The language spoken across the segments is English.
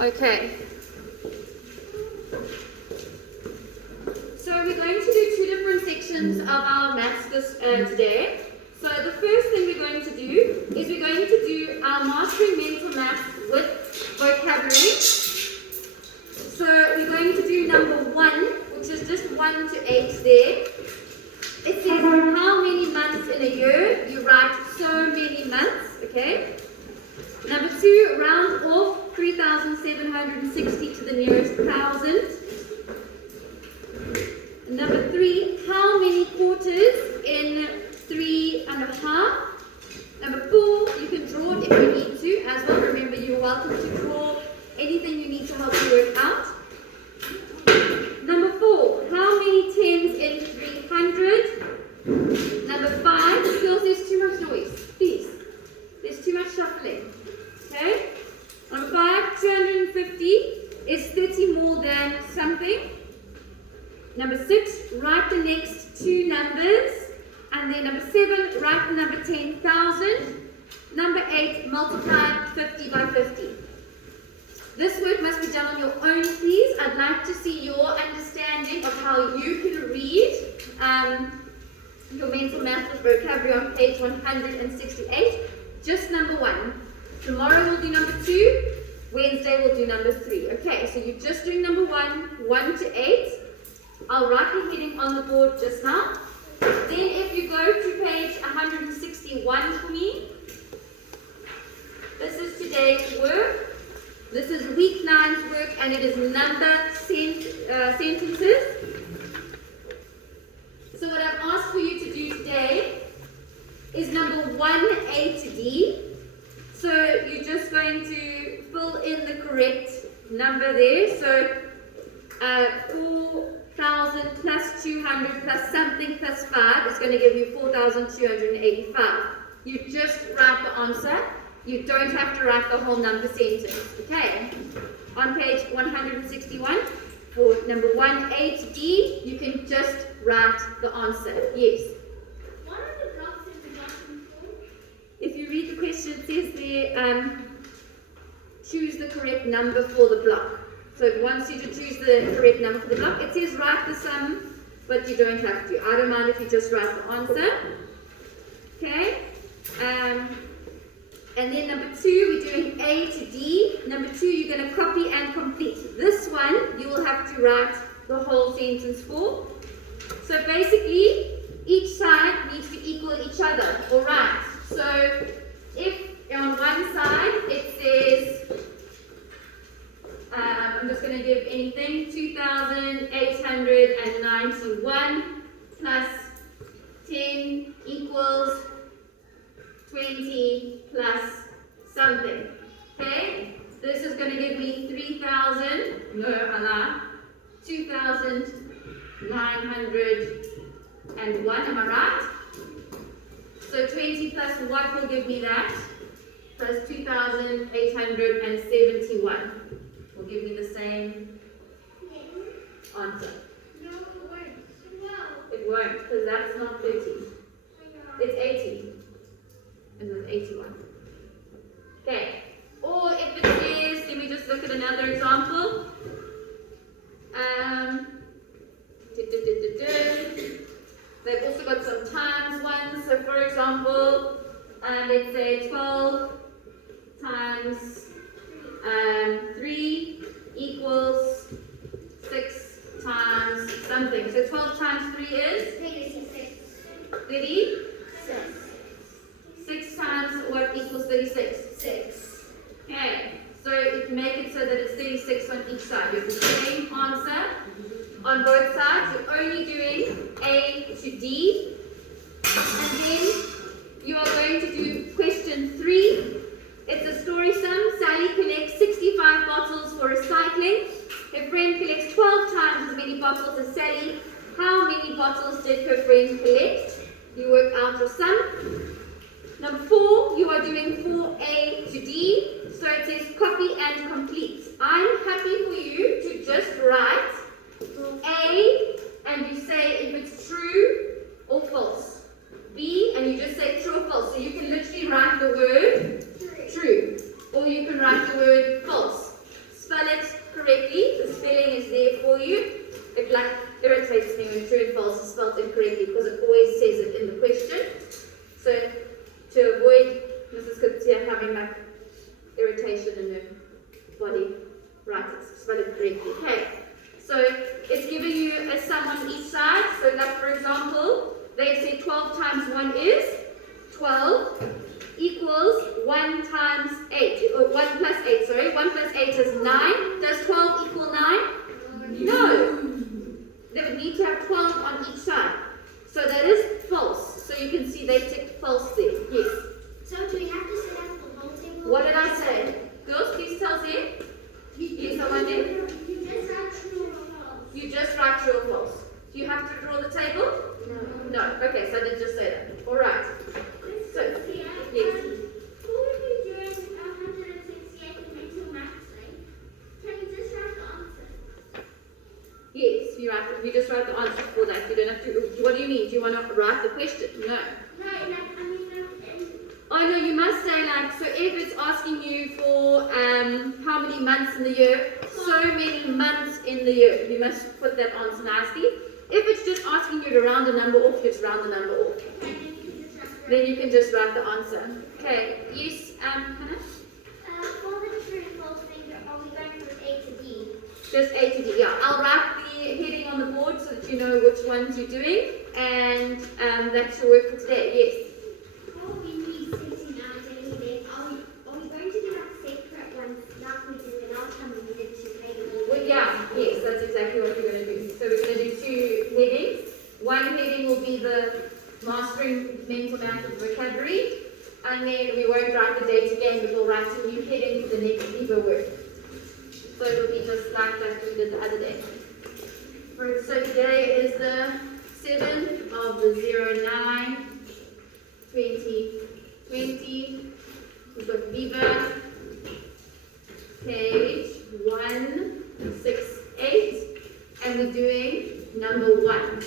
Okay. So we're going to do two different sections of our maths today. So the first thing we're going to do is we're going to do our mastering mental maths with vocabulary. So we're going to do number 1, which is just 1 to 8 there. It says how many months in a year. You write so many months, okay? Number 2, round off 3,760 to the nearest thousand. Number 3, how many quarters in 3.5? Number 4, you can draw it if you need to as well. Remember, you're welcome to draw anything you need to help you work out. Number 4, how many tens in 300? Number 5, girls, there's too much noise, please. There's too much shuffling. Okay? Number 5, 250 is 30 more than something. Number 6, write the next two numbers. And then number 7, write the number 10,000. Number 8, multiply 50 by 50. This work must be done on your own, please. I'd like to see your understanding of how you can read your mental math with vocabulary on page 168. Just number 1. Tomorrow we'll do number 2. Wednesday we'll do number 3. Okay, so you're just doing number 1, 1 to 8. I'll write the heading on the board just now. Then if you go to page 161 for me, this is today's work. This is week 9's work, and it is number sentences. So what I've asked for you to do today is number 1A to D. So you're just going to fill in the correct number there. So 4,000 plus 200 plus something plus 5 is going to give you 4,285. You just write the answer. You don't have to write the whole number sentence. Okay? On page 161, for number 1A to D, you can just write the answer. Yes? What are the blocks in the bottom for? If you read the question, it says there, choose the correct number for the block. So it wants you to choose the correct number for the block. It says write the sum, but you don't have to. I don't mind if you just write the answer. Okay? And then number 2, we're doing A to D. Number 2, you're going to copy and complete. This one, you will have to write the whole sentence for. So basically, each side needs to equal each other. All right. So if on one side it says, I'm just going to give anything, 2,891 plus 10 equals 20 plus something. Okay? This is going to give me 2,901. Am I right? So 20 plus what will give me that? Plus 2,871 will give me the same answer. No, it won't. Well, It won't, because that's not 30. I know. It's 80. And then 81. Okay. Or if it is, let me just look at another example. They've also got some times ones. So for example, let's say 12 times 3 equals 6 times something. So 12 times 3 is 30. 6 times what equals 36? 6. Okay, so you can make it so that it's 36 on each side. You have the same answer on both sides. You're only doing A to D. And then you are going to do question 3. It's a story sum. Sally collects 65 bottles for recycling. Her friend collects 12 times as many bottles as Sally. How many bottles did her friend collect? You work out your sum. Number 4, you are doing 4A to D. So it says copy and complete. I'm happy for you to just write A and you say if it's true or false. B and you just say true or false. So you can literally write the word true. Or you can write the word false. Spell correctly. Okay, so it's giving you a sum on each side. So like for example, they say 12 times 1 is 12 equals 1 times 8, or 1 plus 8, sorry. 1 plus 8 is 9. Does 12 equal 9? No. They would need to have 12 on each side. So that is false. So you can see they ticked false there. Yes. So do we have to set up the whole table? What did I say? Girls, please tell Zed. Yes, someone did? You just write true or false. You just write true or false. Do you have to draw the table? No. No. Okay, so I did just say that. All right. So, yes. Who would be doing 168 and make your maths like? Can you just write the answer? Yes, you just write the answer for that. You don't have to. What do you mean? Do you want to write the question? No. No, like, I mean, Oh no, you must say like, so if it's asking you for how many months in the year, so many months in the year. You must put that answer nicely. If it's just asking you to round a number off, just round the number off. Then you can just write the answer. Okay, yes, Hannah? for the true and false thing, are we going from A to D? Just A to D, yeah. I'll write the heading on the board so that you know which ones you're doing, and that's your work for today, yes. Oh, we need 69 anyway. Are we going to do like separate ones like we did the last time we did 2 pages? Well, yeah, yes, that's exactly what we're going to do. So we're going to do 2 headings. One heading will be the mastering mental math and vocabulary, and then we won't write the date again, but we'll write a new heading for the next Viva work. So it'll be just like that we did the other day. So today is the 7th of the 09/2020. We've got Viva, page 168, and we're doing number 1.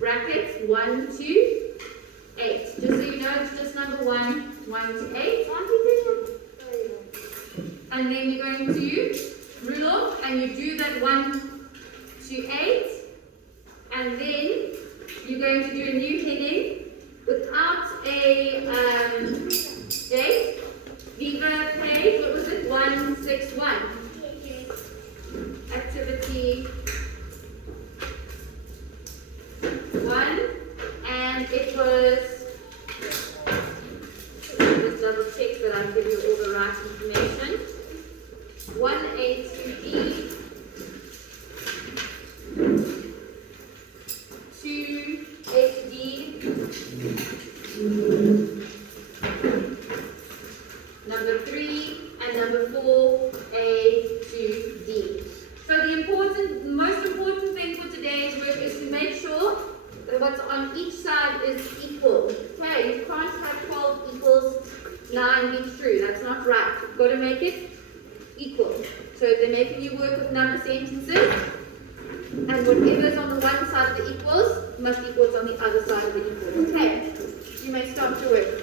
Brackets 1 to 8. Just so you know, it's just number 1, 1 to 8. And then you're going to rule off, and you do that 1 to 8, and then you're going to do a new heading without a date. Viva page, what was it? 161. Activity 1, and it was, just double check that I give you all the right information. 1A to D, 2A to D, number 3, and number 4, A to D. So the most important thing for today's work is to make sure that what's on each side is equal. Okay, you can't have 12 equals 9 be true. That's not right. You've got to make it equal. So they're making you work with number sentences, and whatever's on the one side of the equals must equal what's on the other side of the equals. Okay, you may start your work.